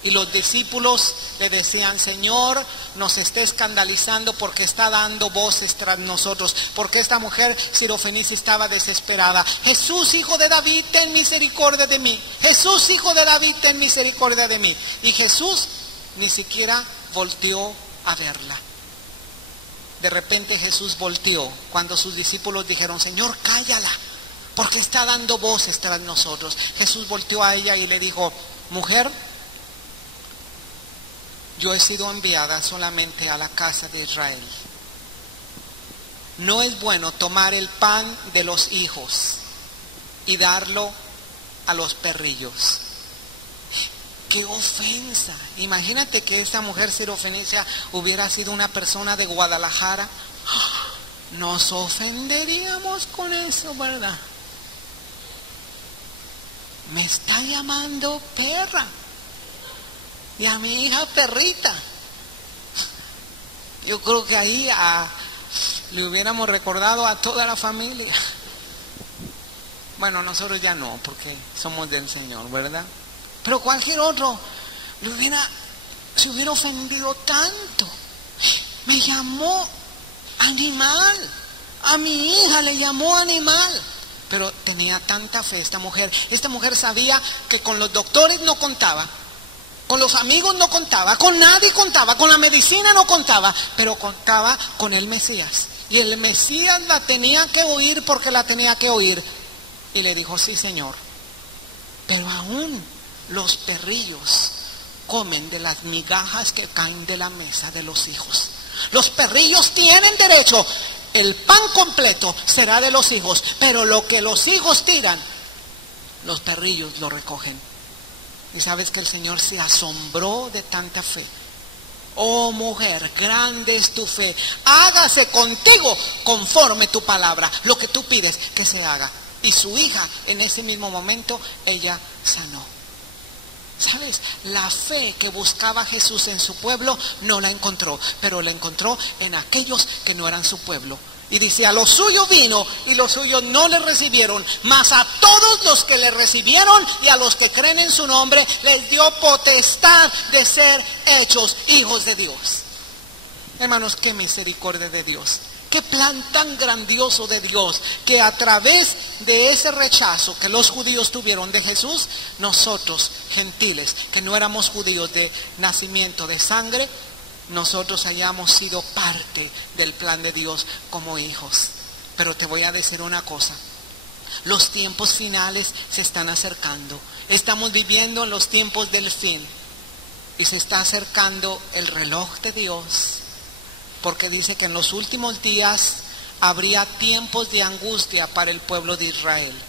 Y los discípulos le decían, Señor, nos está escandalizando porque está dando voces tras nosotros, porque esta mujer sirofenicia estaba desesperada. Jesús, hijo de David, ten misericordia de mí. Jesús, hijo de David, ten misericordia de mí. Y Jesús ni siquiera volteó a verla. De repente Jesús volteó cuando sus discípulos dijeron, Señor, cállala, porque está dando voces tras nosotros. Jesús volteó a ella y le dijo, mujer, yo he sido enviada solamente a la casa de Israel. No es bueno tomar el pan de los hijos y darlo a los perrillos. ¡Qué ofensa! Imagínate que esta mujer sirofenicia hubiera sido una persona de Guadalajara. Nos ofenderíamos con eso, ¿verdad? Me está llamando perra. Y a mi hija perrita. Yo creo que ahí le hubiéramos recordado a toda la familia. Bueno, nosotros ya no, porque somos del Señor, ¿verdad? Pero cualquier otro se hubiera ofendido tanto. Me llamó animal. A mi hija le llamó animal. Pero tenía tanta fe esta mujer. Esta mujer sabía que con los doctores no contaba. Con los amigos no contaba, con nadie contaba, con la medicina no contaba, pero contaba con el Mesías. Y el Mesías la tenía que oír porque la tenía que oír. Y le dijo, sí, Señor, pero aún los perrillos comen de las migajas que caen de la mesa de los hijos. Los perrillos tienen derecho, el pan completo será de los hijos, pero lo que los hijos tiran, los perrillos lo recogen. Y sabes que el Señor se asombró de tanta fe. Oh mujer, grande es tu fe. Hágase contigo conforme tu palabra. Lo que tú pides, que se haga. Y su hija, en ese mismo momento, ella sanó. ¿Sabes? La fe que buscaba Jesús en su pueblo no la encontró, pero la encontró en aquellos que no eran su pueblo. Y dice, a lo suyo vino y los suyos no le recibieron, mas a todos los que le recibieron y a los que creen en su nombre, les dio potestad de ser hechos hijos de Dios. Hermanos, qué misericordia de Dios. Qué plan tan grandioso de Dios, que a través de ese rechazo que los judíos tuvieron de Jesús, nosotros, gentiles, que no éramos judíos de nacimiento, de sangre, nosotros hayamos sido parte del plan de Dios como hijos. Pero te voy a decir una cosa, los tiempos finales se están acercando. Estamos viviendo en los tiempos del fin y se está acercando el reloj de Dios, porque dice que en los últimos días habría tiempos de angustia para el pueblo de Israel.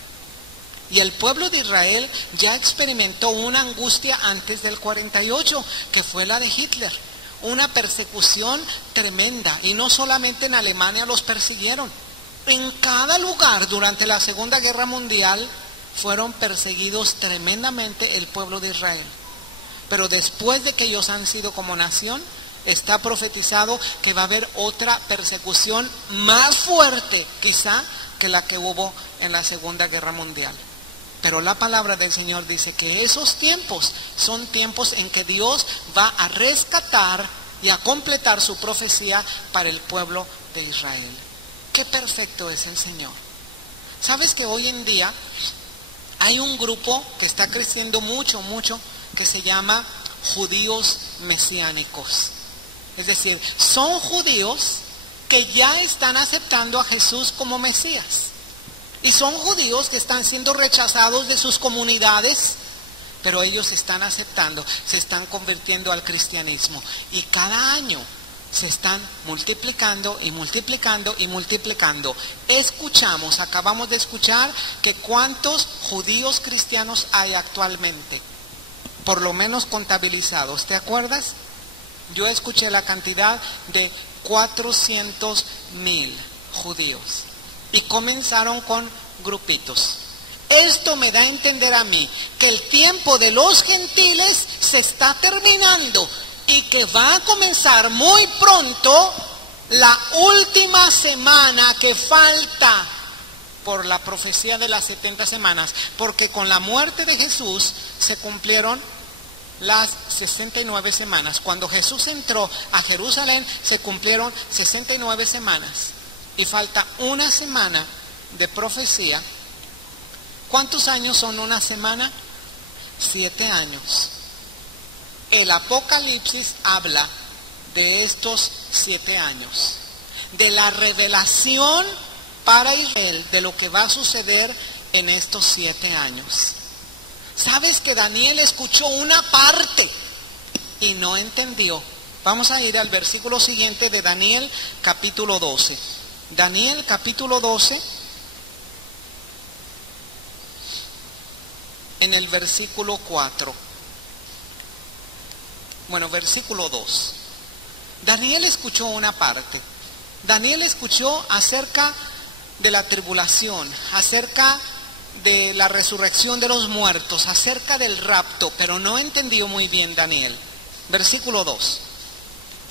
Y el pueblo de Israel ya experimentó una angustia antes del 48, que fue la de Hitler. Una persecución tremenda, y no solamente en Alemania los persiguieron. En cada lugar durante la Segunda Guerra Mundial fueron perseguidos tremendamente el pueblo de Israel. Pero después de que ellos han sido como nación, está profetizado que va a haber otra persecución más fuerte quizá que la que hubo en la Segunda Guerra Mundial. Pero la palabra del Señor dice que esos tiempos son tiempos en que Dios va a rescatar y a completar su profecía para el pueblo de Israel. Qué perfecto es el Señor. ¿Sabes que hoy en día hay un grupo que está creciendo mucho, que se llama judíos mesiánicos? Es decir, son judíos que ya están aceptando a Jesús como Mesías. Y son judíos que están siendo rechazados de sus comunidades, pero ellos están aceptando, se están convirtiendo al cristianismo. Y cada año se están multiplicando y multiplicando y multiplicando. Acabamos de escuchar que cuántos judíos cristianos hay actualmente, por lo menos contabilizados. ¿Te acuerdas? Yo escuché la cantidad de 400,000 judíos. Y comenzaron con grupitos. Esto me da a entender a mí que el tiempo de los gentiles se está terminando y que va a comenzar muy pronto la última semana que falta por la profecía de las 70 semanas, porque con la muerte de Jesús se cumplieron las 69 semanas. Cuando Jesús entró a Jerusalén se cumplieron 69 semanas. Y falta una semana de profecía. ¿Cuántos años son una semana? 7 años. El Apocalipsis habla de estos 7 años, de la revelación para Israel, de lo que va a suceder en estos 7 años. ¿Sabes que Daniel escuchó una parte y no entendió? Vamos a ir al versículo siguiente de Daniel capítulo 12. Daniel capítulo 12, en el versículo 4. Bueno, versículo 2. Daniel escuchó una parte. Daniel escuchó acerca de la tribulación, acerca de la resurrección de los muertos, acerca del rapto, pero no entendió muy bien Daniel. Versículo 2.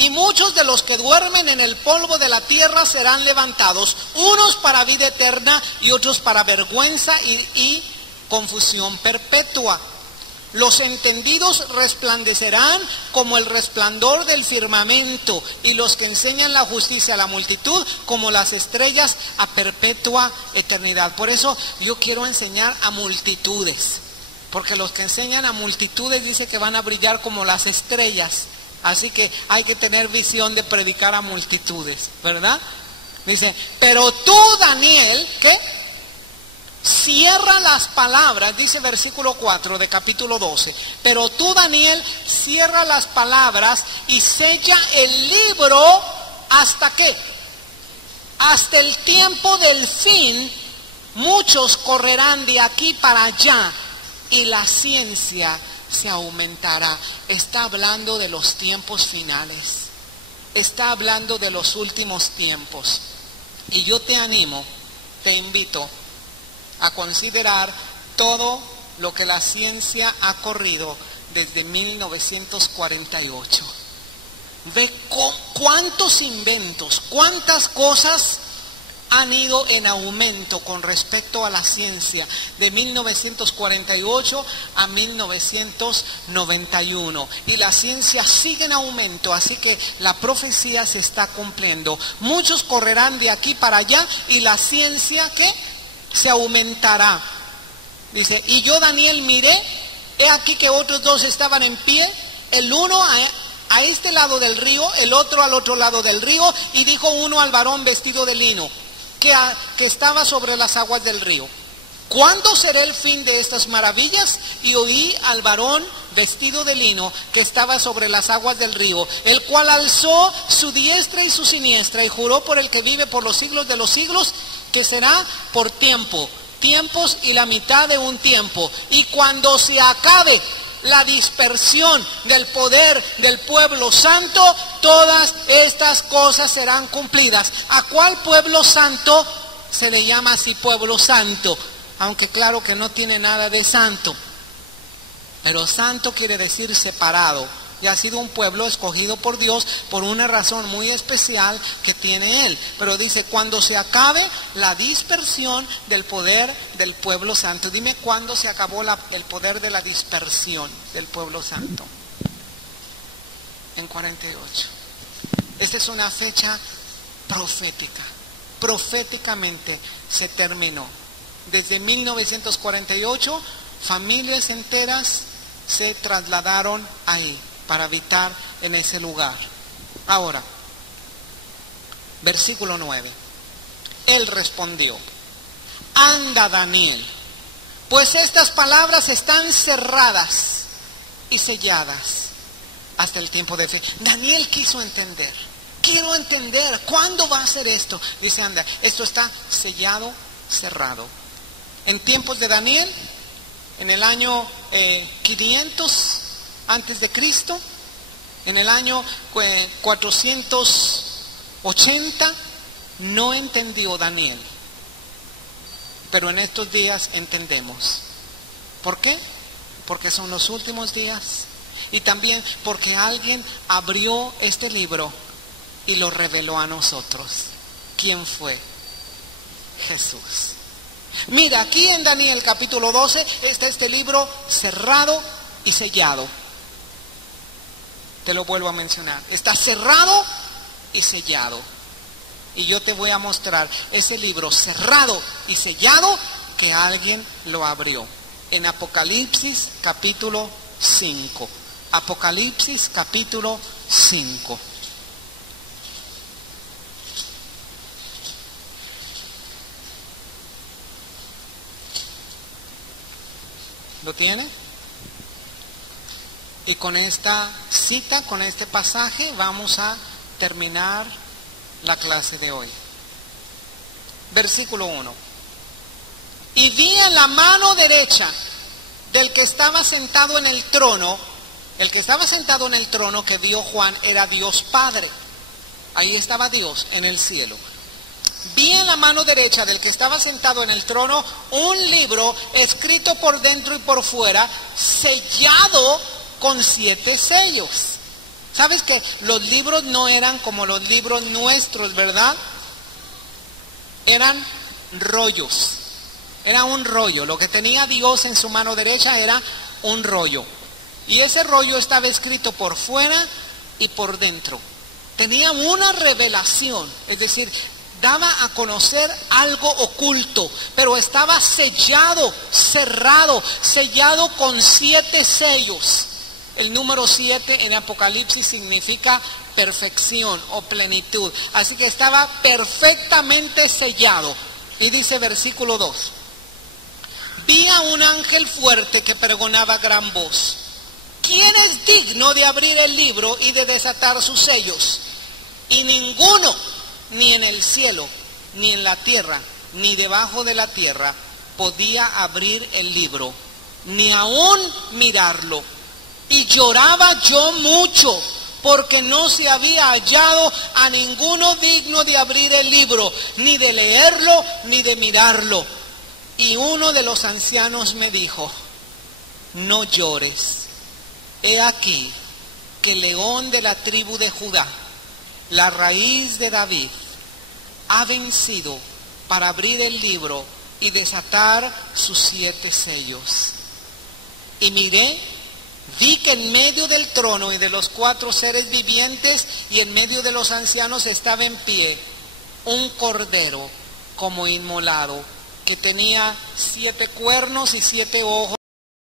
Y muchos de los que duermen en el polvo de la tierra serán levantados, unos para vida eterna y otros para vergüenza y confusión perpetua. Los entendidos resplandecerán como el resplandor del firmamento, y los que enseñan la justicia a la multitud como las estrellas a perpetua eternidad. Por eso yo quiero enseñar a multitudes, porque los que enseñan a multitudes dice que van a brillar como las estrellas. Así que hay que tener visión de predicar a multitudes, ¿verdad? Dice, pero tú, Daniel, ¿qué? Cierra las palabras, dice versículo 4 de capítulo 12. Pero tú, Daniel, cierra las palabras y sella el libro, ¿hasta qué? Hasta el tiempo del fin. Muchos correrán de aquí para allá y la ciencia se aumentará. Está hablando de los tiempos finales. Está hablando de los últimos tiempos. Y yo te animo, te invito a considerar todo lo que la ciencia ha corrido desde 1948. Ve cuántos inventos, cuántas cosas han ido en aumento con respecto a la ciencia de 1948 a 1991. Y la ciencia sigue en aumento, así que la profecía se está cumpliendo. Muchos correrán de aquí para allá y la ciencia, ¿qué? Se aumentará. Dice, y yo, Daniel, miré, he aquí que otros dos estaban en pie, el uno a este lado del río, el otro al otro lado del río, y dijo uno al varón vestido de lino, que estaba sobre las aguas del río: ¿cuándo será el fin de estas maravillas? Y oí al varón vestido de lino que estaba sobre las aguas del río, el cual alzó su diestra y su siniestra y juró por el que vive por los siglos de los siglos, que será por tiempos y la mitad de un tiempo, y cuando se acabe la dispersión del poder del pueblo santo, todas estas cosas serán cumplidas. ¿A cuál pueblo santo se le llama así pueblo santo? Aunque claro que no tiene nada de santo, pero santo quiere decir separado, y ha sido un pueblo escogido por Dios por una razón muy especial que tiene Él. Pero dice, cuando se acabe la dispersión del poder del pueblo santo. Dime cuándo se acabó el poder de la dispersión del pueblo santo. En 48. Esta es una fecha profética. Proféticamente se terminó. Desde 1948, familias enteras se trasladaron ahí para habitar en ese lugar. Ahora, versículo 9. Él respondió, anda Daniel, pues estas palabras están cerradas y selladas hasta el tiempo de fin. Daniel quiso entender. Quiero entender, ¿cuándo va a ser esto? Dice, anda, esto está sellado, cerrado. En tiempos de Daniel, en el año 500 antes de Cristo, en el año 480, no entendió Daniel. Pero en estos días entendemos. ¿Por qué? Porque son los últimos días. Y también porque alguien abrió este libro y lo reveló a nosotros. ¿Quién fue? Jesús. Mira, aquí en Daniel capítulo 12 está este libro cerrado y sellado. Te lo vuelvo a mencionar. Está cerrado y sellado. Y yo te voy a mostrar ese libro cerrado y sellado que alguien lo abrió. En Apocalipsis capítulo 5. Apocalipsis capítulo 5. ¿Lo tiene? Y con esta cita, con este pasaje, vamos a terminar la clase de hoy. Versículo 1. Y vi en la mano derecha del que estaba sentado en el trono, el que estaba sentado en el trono que vio Juan era Dios Padre. Ahí estaba Dios en el cielo. Vi en la mano derecha del que estaba sentado en el trono un libro escrito por dentro y por fuera, sellado con 7 sellos. ¿Sabes que los libros no eran como los libros nuestros, verdad? Eran rollos. Era un rollo. Lo que tenía Dios en su mano derecha era un rollo. Y ese rollo estaba escrito por fuera y por dentro. Tenía una revelación, es decir, daba a conocer algo oculto, pero estaba sellado, cerrado, sellado con 7 sellos. El número 7 en Apocalipsis significa perfección o plenitud. Así que estaba perfectamente sellado. Y dice versículo 2. Vi a un ángel fuerte que pregonaba a gran voz. ¿Quién es digno de abrir el libro y de desatar sus sellos? Y ninguno, ni en el cielo, ni en la tierra, ni debajo de la tierra, podía abrir el libro, ni aún mirarlo. Y lloraba yo mucho, porque no se había hallado a ninguno digno de abrir el libro, ni de leerlo, ni de mirarlo. Y uno de los ancianos me dijo, no llores. He aquí que el león de la tribu de Judá, la raíz de David, ha vencido para abrir el libro y desatar sus 7 sellos. Y miré, vi que en medio del trono y de los 4 seres vivientes y en medio de los ancianos estaba en pie un cordero como inmolado, que tenía 7 cuernos y 7 ojos.